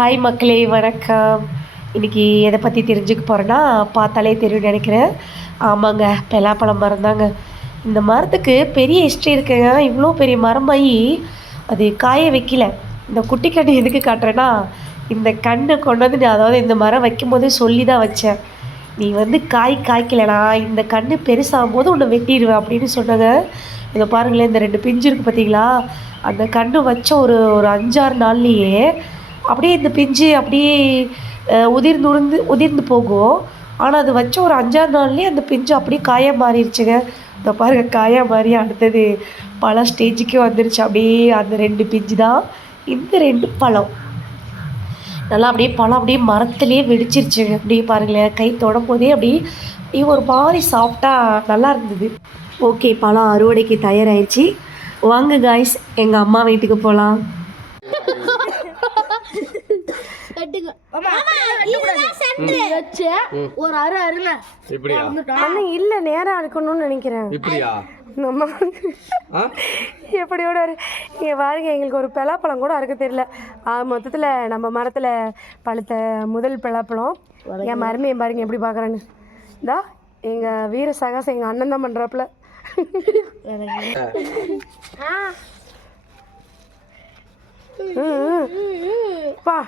Hi மக்களே, வணக்கம். இன்றைக்கி எதை பற்றி தெரிஞ்சுக்க போகிறேன்னா, பார்த்தாலே தெரியும் நினைக்கிறேன். ஆமாங்க, பலாப்பழம் மரம் தாங்க. இந்த மரத்துக்கு பெரிய ஹிஸ்ட்ரி இருக்குங்க. இவ்வளோ பெரிய மரமாகி அது காய வைக்கல. இந்த குட்டி கண்ணு எதுக்கு காட்டுறேன்னா, இந்த கண்ணை கொண்டு வந்து அதாவது இந்த மரம் வைக்கும் போது சொல்லி தான் வச்சேன். நீ காய்க்கலைனா இந்த கண்ணு பெருசாகும் போது உன்னை வெட்டிடுவேன் அப்படின்னு சொன்னாங்க. இதை பாருங்களேன், இந்த 2 பிஞ்சு இருக்குது பார்த்தீங்களா, அந்த கண்ணு வச்ச ஒரு 5-6 நாள்லேயே அப்படியே இந்த பிஞ்சு அப்படியே உதிர்ந்து போகும். ஆனால் அது வச்ச ஒரு 5-6 நாள்லேயே அந்த பிஞ்சு அப்படியே காயாக மாறிடுச்சுங்க. இந்த பாருங்க, காயாக மாறி அடுத்தது பழம் ஸ்டேஜுக்கே வந்துருச்சு. அப்படியே அந்த 2 பிஞ்சு தான் இந்த 2 பழம். நல்லா அப்படியே பழம் அப்படியே மரத்துலேயே வெடிச்சிருச்சுங்க. அப்படியே பாருங்களேன், கை தொடும் போதே அப்படியே ஒரு மாதிரி சாஃப்டாக நல்லா இருந்தது. ஓகே, பழம் அறுவடைக்கு தயாராகிடுச்சு. வாங்க காய்ஸ், எங்கள் அம்மா வீட்டுக்கு போகலாம். இல்ல நேரம் இருக்கணும்னு நினைக்கிறேன். எப்படியோட இங்க பாருங்க, எங்களுக்கு ஒரு பலாப்பழம் கூட அறுக்க தெரியல. மொத்தத்துல நம்ம மரத்துல பழுத்த முதல் பலாப்பழம். என் மருமையை பாருங்க எப்படி பாக்குறேன்னு. இந்தா எங்க வீர சகாசம் எங்க அண்ணன் தான் பண்றாப்புல. பா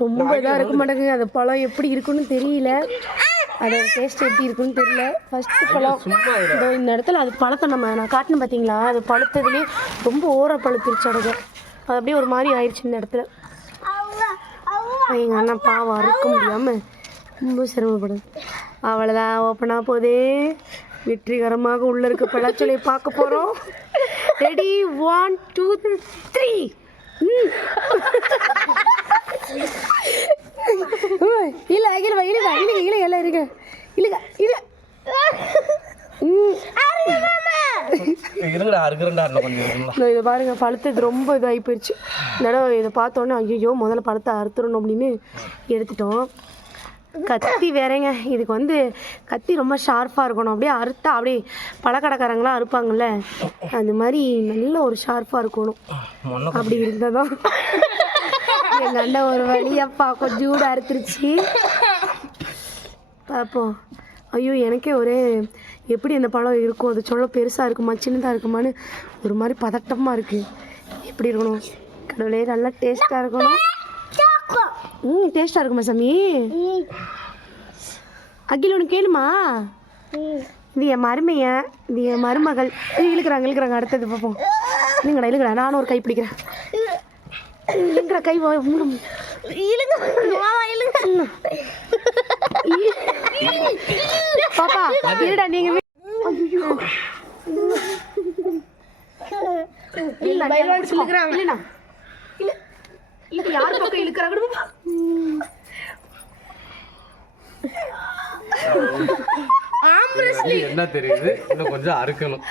ரொம்ப இதாக இருக்க மாட்டேங்குது. அந்த பழம் எப்படி இருக்குன்னு தெரியல, அதோட டேஸ்ட் எப்படி இருக்குன்னு தெரியல. ஃபர்ஸ்ட் பழம் இதோ இந்த இடத்துல அது பழத்தை நான் காட்டினேன் பார்த்தீங்களா, அது பழுத்ததுலேயே ரொம்ப ஓர பழுத்துருச்சு. அது அப்படியே ஒரு மாதிரி ஆயிடுச்சு இந்த இடத்துல. எங்கள் அண்ணன் பாவம் அறுக்க முடியாமல் ரொம்ப சிரமப்படுது. அவ்வளோதான், ஓப்பனாக போதே வெற்றிகரமாக உள்ள இருக்க பழச்சொலை பார்க்க போகிறோம். ரெடி, 1 2 3. இல்லை இழுக இழுக இழுக இழுக எல்லாம் இருக்கு இழுக இழுக. இதை பாருங்க, பழுத்தது ரொம்ப இதாகி போயிடுச்சு. இந்த இதை பார்த்தோன்னே ஐயோ முதல்ல பழத்தை அறுத்துடணும் அப்படின்னு எடுத்துட்டோம். கத்தி வேறங்க, இதுக்கு கத்தி ரொம்ப ஷார்ப்பாக இருக்கணும். அப்படியே அறுத்தா அப்படியே பழக்கடைக்காரங்களாம் அறுப்பாங்கள்ல, அந்த மாதிரி நல்ல ஒரு ஷார்ப்பாக இருக்கணும். அப்படி இருந்தால் தான் எங்கள் அண்ணன் ஒரு வழியப்பா கொஞ்சம் கூட அறுத்துருச்சு. பார்ப்போம். ஐயோ எனக்கே எப்படி அந்த பழம் இருக்கும், அது சொல்ல பெருசாக இருக்குமா சின்னதாக இருக்குமான்னு ஒரு மாதிரி பதட்டமாக இருக்குது. எப்படி இருக்கணும் கடவுளே, நல்லா டேஸ்ட்டாக இருக்கணும். டேஸ்ட்டாக இருக்குமா சாமி? அகில் ஒன்று கேளுமா? இது என் மருமைய, இது என் மருமகள். இழுக்கிறாங்க. அடுத்தது பார்ப்போம். இழுங்கடா, நானும் ஒரு கை பிடிக்கிறேன். இழுக்கிற கை பாப்பா இருடா. நீங்க யாரு பக்கம் இழுக்கிறாங்க? என்ன தெரியுது, இன்னும் கொஞ்சம் அறுக்கணும்.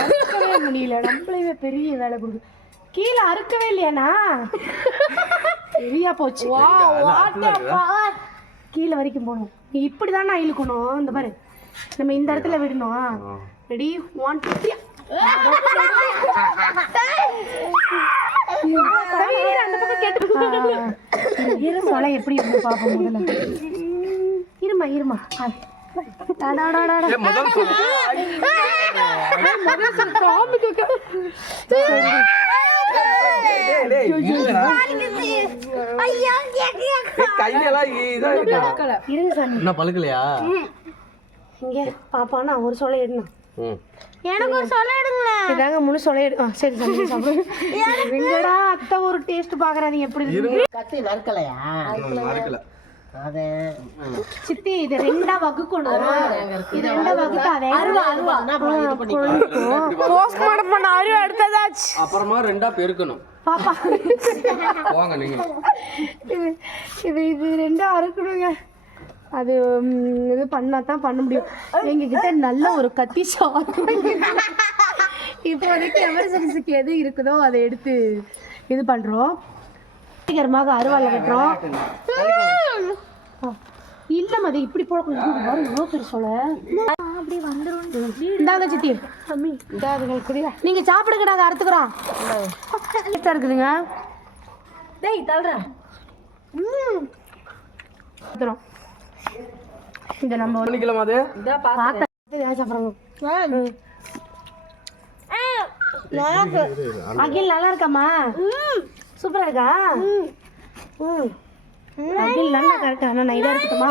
அறுக்கவே முடியல, நம்மளே பெரிய வேலை கொடுக்கு. கீழே அறுக்கவே இல்லையாண்ணா? பெரியா போச்சு. கீழே வரைக்கும் போகணும். நீ இப்படிதான் நான் இழுக்கணும். இந்த பாரு, நம்ம இந்த இடத்துல விடணும். ரெடி, 1 2 3. அந்த பக்கம் கேட்டு சொலை எப்படி இருக்கு பாப்போம். முதல்ல இருமா பழுக்கலையா? இங்க பாப்பானா ஒரு சொலை எடுணும். எனக்கு ஒரு சொல்ல எடுங்களேன். இதாங்க முழு சொல்ல எடு. சரி சரி சாப்பிடு. எங்கடா அத்தை ஒரு டேஸ்ட் பாக்குறாதீங்க எப்படி இருக்கு. கத்தி நறுக்கலையா? நறுக்கல. அது சித்தி இது 2ஆ வகுக்கணும். இது 2ஆ வகுத்தாவே அருவா நான் இது பண்ணிட்டேன். போஸ்ட்மார்ட்டம் பண்ண அருவா எடுத்ததாச்சு. அப்புறமா 2ஆ பெருக்கணும். பாப்பா போங்க நீங்க. இது 2ஆ அறுக்கணுங்க. அது இது பண்ணால் தான் பண்ண முடியும். எங்ககிட்ட நல்ல ஒரு கத்தி ஷார்ட் இப்போதைக்கு எமர்ஜென்சிக்கு எது இருக்குதோ அதை எடுத்து இது பண்ணுறோம். சீக்கிரமாக அருவாள் வெட்டுறோம். இல்ல மதி இப்படி போடக்கூடாது. சொல்ல இந்தாங்க சித்தி நீங்க சாப்பிடுங்க, நாங்க அறுத்துக்கிறோம். டேஸ்டா இருக்குதுங்க. டேய் தள்ளுறா. அறுத்துறோம். இதை நம்ம பண்ணிக்கலாமா அது சாப்பிட்றாங்க. அகில் நல்லா இருக்காமா? சூப்பரா இருக்கா? அகில் நல்லா கரெக்டா? நான் இதாக இருக்கட்டுமா?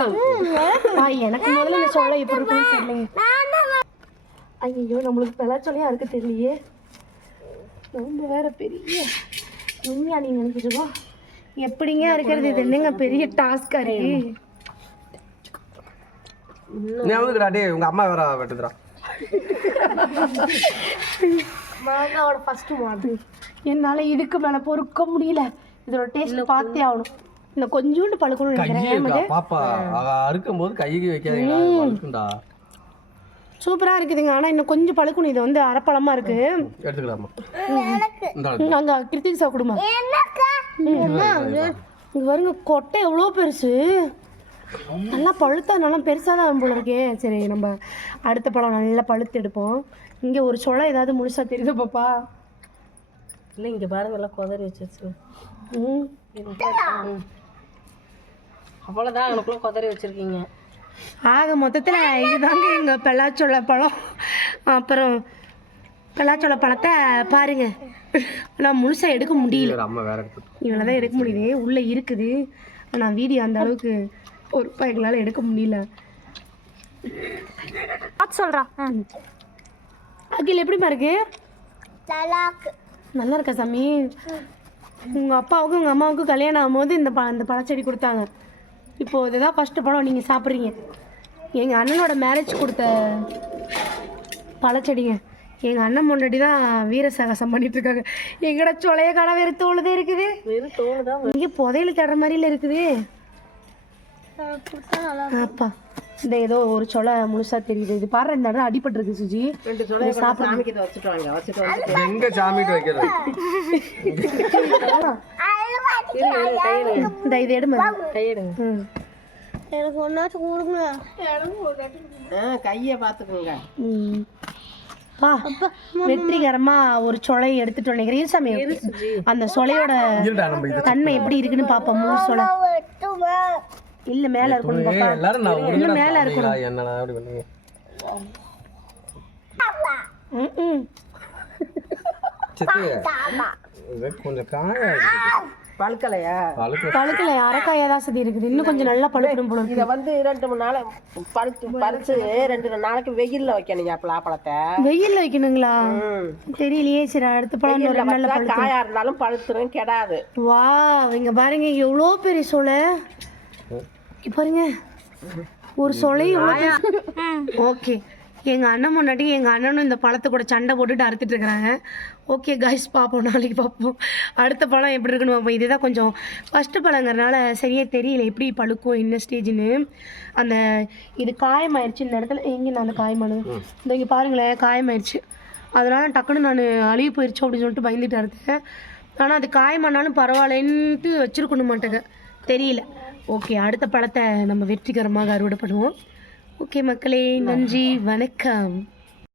எனக்கு முதல்ல இந்த சொல்ல எப்படி இருக்குன்னு தெரியலைங்க. ஐயோ, நம்மளுக்கு பெலாச்சொல்லையா இருக்கு தெரியலையே. ரொம்ப வேற பெரிய உண்மையா நீங்க நினைச்சிருக்கோம். எப்படிங்க இருக்கிறது? இது என்னங்க பெரிய டாஸ்கா இருக்கு. நீ வந்துடா டேய், உங்க அம்மா வேற வெட்டுதுடா. மாங்காவோட ஃபர்ஸ்ட் மாடு என்னால் இதுக்கு மேலே பொறுக்க முடியல. இதோட டேஸ்ட் பார்த்தே ஆகணும். இன்னும் கொஞ்சோண்டு பழுக்கணும்னு நினைக்கிறேன். பாப்பா அறுக்கும் போது கைக்கு வைக்காதீங்களா, வழுக்கும்டா. சூப்பராக இருக்குதுங்க. ஆனால் இன்னும் கொஞ்சம் பழுக்கணும். இது வந்து அரைப்பழமாக இருக்கு. எடுத்துக்கலாமா? அங்கே கிருத்திக் சார் கொடுமா. இங்கே வருங்க, கொட்டை எவ்வளோ பெருசு. நல்லா பழுத்தா நல்லா பெருசாக தான் போல இருக்கே. சரி, நம்ம அடுத்த பழம் நல்லா பழுத்து எடுப்போம். இங்கே ஒரு சொலை ஏதாவது முழுசாக தெரியுது பாப்பா? இல்லை, இங்கே பாருங்க, எல்லாம் குதறி வச்சிருச்சு. அவ்வளோதான், எனக்குள்ள குதறி வச்சுருக்கீங்க. ஆக மொத்தத்தில் இதுதாங்க எங்கள் பெலாச்சோள பழம். அப்புறம் பெலாச்சோள பழத்தை பாருங்க, நான் முழுசாக எடுக்க முடியல. அம்மா வேற இவ்வளோ தான் எடுக்க முடியுது. உள்ளே இருக்குது. ஆனால் வீடியோ அந்த அளவுக்கு பொறுப்பாக எங்களால் எடுக்க முடியல. சொல்கிறா அகில் எப்படிமா இருக்கு? நல்லா இருக்கா சாமி? உங்கள் அப்பாவுக்கும் உங்கள் அம்மாவுக்கும் கல்யாணம் ஆகும்போது இந்த பழச்செடி கொடுத்தாங்க. இப்போது இதுதான் ஃபஸ்ட்டு பழம் நீங்கள் சாப்பிட்றீங்க. எங்கள் அண்ணனோட மேரேஜ் கொடுத்த பழச்செடிங்க. எங்கள் அண்ணன் முன்னாடி தான் வீர சாகசம் பண்ணிகிட்ருக்காங்க. எங்கட சொலைய கடை வேறு தோளுதே இருக்குது. வெறும் தோணு தான். இங்கே புதையில தேடுற மாதிரில இருக்குது. அப்பா, இந்த ஏதோ ஒரு சொலை முழுசா தெரியுது. இது பாரு, இந்த இடம் அடிபட்டுருக்கு சுஜி. ரெண்டு சொல்ல சாப்பிட வச்சுட்டு வாங்க. வச்சுட்டு எங்க சாமிட்டு வைக்கிறது? இந்த இது எடுமா கையெடுங்க. எனக்கு ஒன்றாச்சும் கொடுங்க. கையை பார்த்துக்கோங்க. வெற்றிகரமா ஒரு சொலை எடுத்துட்டு நினைக்கிறேன் சாமி. அந்த சொலையோட தன்மை எப்படி இருக்குன்னு பாப்போம். முழு சொலை இல்ல மேல இருக்கணும் பாப்பா. இல்ல மேல இருக்கணும். என்னடா அப்படி பண்ணீங்க? கொஞ்சம் காயா பழுக்கலையா? பழுக்கல, அரைக்காயா தான் சதி இருக்குது. இன்னும் கொஞ்சம் நல்லா பழுக்கணும் போல. இதை வந்து 2-3 நாள் பறிச்சு 2 நாளைக்கு வெயில்ல வைக்கணும். பழத்தை வெயில்ல வைக்கணுங்களா? தெரியலையே. சரி, அடுத்த பழம் ஒரு நல்ல காயா இருந்தாலும் பழுத்துரும், கெடாது. வா, இங்க பாருங்க, எவ்வளோ பெரிய சொலை பாருங்க. ஒரு சொலை. ஓகே, எங்கள் அண்ணன் முன்னாடி எங்கள் அண்ணனும் இந்த பழத்தை கூட சண்டை போட்டுட்டு அறுத்துட்டு இருக்கிறாங்க. ஓகே காய்ஸ், பார்ப்போம், நாளைக்கு பார்ப்போம். அடுத்த பழம் எப்படி இருக்குன்னு பார்ப்போம். இதுதான் கொஞ்சம் ஃபஸ்ட்டு பழங்கிறனால சரியாக தெரியல எப்படி பழுக்கும், என்ன ஸ்டேஜ்னு. அந்த இது காயமாயிடுச்சு இந்த இடத்துல. எங்கே நான் அந்த காயமானது இந்த இங்கே பாருங்களேன், காயமாயிடுச்சு. அதனால் டக்குன்னு நான் அழுகி போயிடுச்சோம் அப்படின்னு சொல்லிட்டு பயந்துட்டு அறுத்தேன். ஆனால் அது காயமானாலும் பரவாயில்லன்ட்டு வச்சுருக்கணும் மாட்டேங்க, தெரியல. ஓகே, அடுத்த பழத்தை நம்ம வெற்றிகரமாக அறுவடை பண்ணுவோம். ஓகே மக்களே, நன்றி, வணக்கம்.